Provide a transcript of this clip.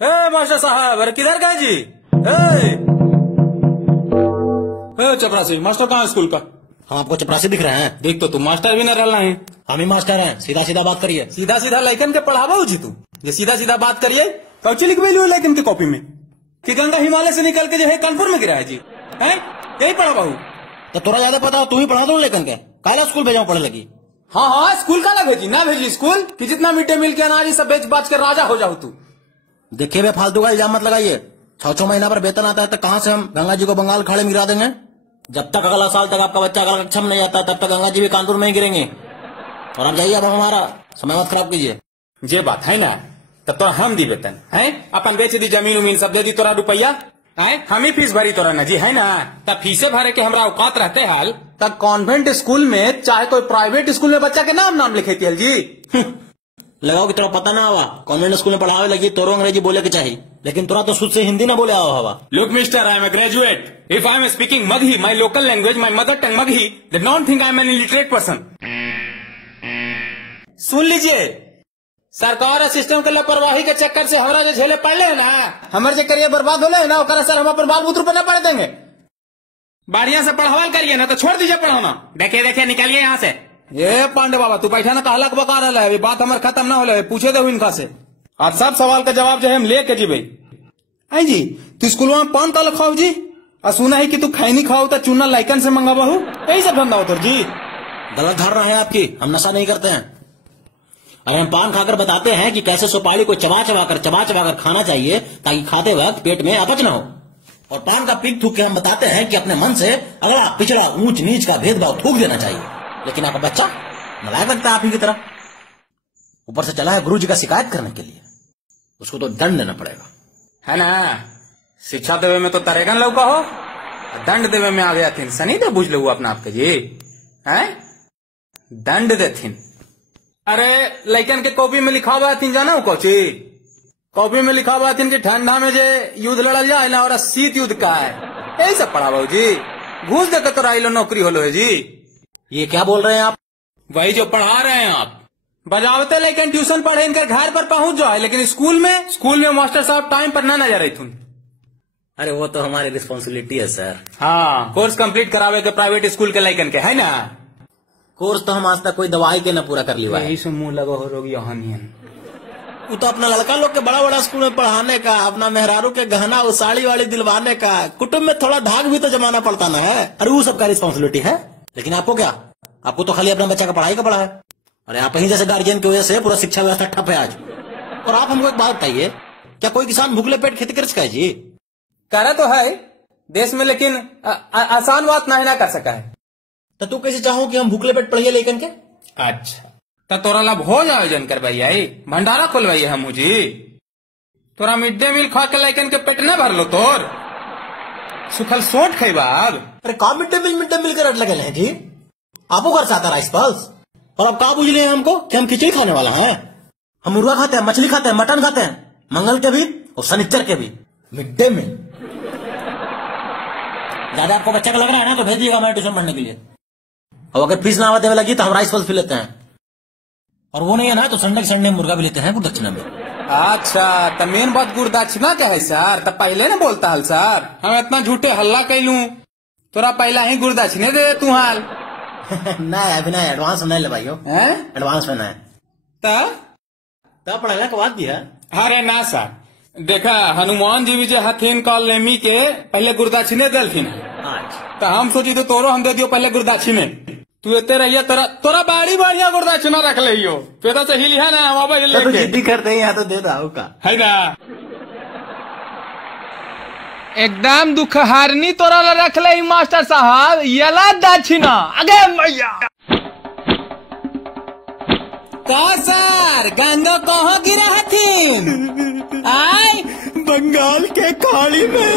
Master साहब, अरे किधर गए जी? चपरासी मास्टर कहाँ है स्कूल का? हम आपको चपरासी दिख रहे हैं? देख तो तुम मास्टर भी न रहना है। हम ही मास्टर हैं, सीधा सीधा बात करिए। सीधा सीधा लाइकन के पढ़ावा जी तू? ये सीधा सीधा बात करिए। कौची लिख भेजो लाइकन की कॉपी में कि गंगा हिमालय से निकल के जो है कानपुर में गिरा है जी? है यही पढ़ावा हूँ तो थोड़ा ज्यादा पता हो, तू ही पढ़ा दो लेकिन के काला स्कूल भेजा पढ़ने लगी। हाँ हाँ, स्कूल का ना भेजी, ना भेजी स्कूल कि जितना मिड डे मील के अनाज सब बेच बाच कर राजा हो जाओ तू। देखिए बे, फालतू का इल्जाम मत लगाइए। 6-6 महीना पर वेतन आता है तो कहाँ से हम गंगा जी को बंगाल खाड़ी में गिरा देंगे? जब तक अगला साल तक आपका बच्चा अगला कक्षा में नहीं जाता तब तक गंगा जी भी कानपुर में ही गिरेंगे। और आप जाइए, अब हमारा समय मत खराब कीजिए। ये बात है ना, तब तो हम दी वेतन है, अपन बेच दी जमीन उमीन सब दे दी तोरा रुपया है, हम ही फीस भरी तोरा न जी, है ना? तब फीसे भरे के हमरा औकात रहते हाल तब कॉन्वेंट स्कूल में चाहे कोई प्राइवेट स्कूल में बच्चा के नाम लिखे थे जी। लगाओ कि तेरा पता ना हुआ, कॉन्वेंट स्कूल में पढ़ावे लगी तोरो अंग्रेजी बोले के चाहिए, लेकिन तोरा तो शुद्ध से हिंदी ना बोले आओ हवा। Look mister, I am a graduate. If I am speaking Magahi, my local language, my mother tongue Magahi, they don't think I am an illiterate person. सुन लीजिए, सरकार सिस्टम के लापरवाही के चक्कर से हमारा जो झेले पड़ ले ना, हमारे जो करियर बर्बाद हो ले ना, ओकरा सर हम अपन बाल बुतरू पर न पढ़ देंगे। बढ़िया से पढ़ावल करिए ना तो छोड़ दीजिए पढ़ाना। देखिए निकालिए यहाँ से। ये पांडे बाबा तू बैठा ना कहला के बका रहा है, बात हमारे खत्म ना हो, पूछे दो इनका से। और सब सवाल का जवाब जो है हम लेके जी भाई। आई जी, तू स्कूल में पान ताल खाओ जी, और सुना है कि तू खैनी खाओ तो चूना लाइकन से मंगा बहू, यही सब धंधा होता जी। गलत धारणा है आपकी, हम नशा नहीं करते हैं। अरे हम पान खाकर बताते हैं कि कैसे सुपारी को चबा चबा कर खाना चाहिए ताकि खाते वक्त पेट में अपच न हो। और पान का पीक थूक के हम बताते हैं कि अपने मन से अगला पिछड़ा ऊंच नीच का भेदभाव थूक देना चाहिए। लेकिन आपका बच्चा नालायक लगता है आप ही की तरह, ऊपर से चला है गुरु जी का शिकायत करने के लिए, उसको तो दंड देना पड़ेगा, है ना? शिक्षा देवे में तो तरेगन लौका हो, दंड देवे में आ गया थी सनी दे बुझ लो अपना आपके जी है, दंड देथिन। अरे लैकन के कॉपी में लिखा हुआ थी, जाना कोची कॉपी में लिखा हुआ थी कि ठंडा में जे युद्ध लड़ल जाए ना, और शीत युद्ध का है, यही सब पढ़ा जी। घूस देते तो राइलो नौकरी होलो है जी। ये क्या बोल रहे हैं आप? वही जो पढ़ा रहे हैं आप। बजावते लेकिन ट्यूशन पढ़े इनके घर पर पहुंच जाए, लेकिन स्कूल में मास्टर साहब टाइम पर ना नजर आई थी। अरे वो तो हमारी रिस्पॉन्सिबिलिटी है सर। हाँ, कोर्स कंप्लीट करावे के प्राइवेट स्कूल के लाइकन के, है ना? कोर्स तो हम आज तक कोई दवाई के न पूरा कर लिया है। यही से मुंह लगा हो रोगी वो तो अपना लड़का लोग के बड़ा स्कूल में पढ़ाने का, अपना मेहरारू के गहना वो साड़ी वाड़ी दिलवाने का, कुटुंब में थोड़ा धाक भी तो जमाना पड़ता ना है। अरे वो सबका रिस्पॉन्सिबिलिटी है, लेकिन आपको क्या? आपको तो खाली अपना बच्चा का पढ़ाई का पढ़ा है। अरे आप ही जैसे गार्जियन की वजह से पूरा शिक्षा व्यवस्था ठप है आज। और आप हमको एक बात बताइए, क्या कोई किसान भूखले पेट खेती कर सका है जी? करा तो है देश में, लेकिन आसान बात ना कर सका है। तो तू कैसे चाहो कि हम भूखले पेट पढ़िए लेकिन के? अच्छा तो तोरा ला भोज आयोजन करवाइए, भंडारा खोलवाइए हम जी। तोरा मिड डे मील खा के लाइकन के पेट न भर लो, तोर सुखल सोट खेबा। अरे का मिड डे मील के रट लगे हैं जी? आपको घर से आता राइस पल्स, और अब का बुझ रहे हैं हमको कि हम खिचड़ी खाने वाला है? हम मुर्गा खाते हैं, मछली खाते हैं, मटन खाते हैं, मंगल के भी और शनिचर के भी। मिड डे मील ज्यादा आपको बच्चा का लग रहा है ना तो भेजिएगा मैं ट्यूशन पढ़ने के लिए। और अगर फीस ना देने लगी तो हम राइस पल्स भी लेते हैं, और वो नहीं है ना तो संडे मुर्गा भी लेते हैं गुरदक्षिणा में। अच्छा तो मेन बात गुरदक्षिणा क्या है सर? तब पहले ना बोलता हल सर, हम इतना झूठे हल्ला कैलू, तोरा पहला ही गुरदक्षिणे दे तू हाल। नहीं अभी नहीं, एडवांस में नहीं ले भाई, एडवांस में नहीं। तब पढ़ाने के बाद भी है। अरे ना सर, देखा हनुमान जी भी जो हथिन काल नेमी के पहले गुरदक्षिणे दिलथिन, तो हम सोची तो तोरो हम दे दियो पहले गुरदक्षिणे। तू इतने रहिए, तोरा बाड़ी बढ़िया गुरदक्षिणा रख लियो, पेदा से हिलिया ना हम जिद्दी करते हैं यहाँ तो दे दो का, है ना? एकदम दुखहारनी तोरा रख ले मास्टर साहब, यला दक्षिणा आगे मैया। का सर गंगा कहाँ गिरा हथिन? आय बंगाल के खाड़ी में।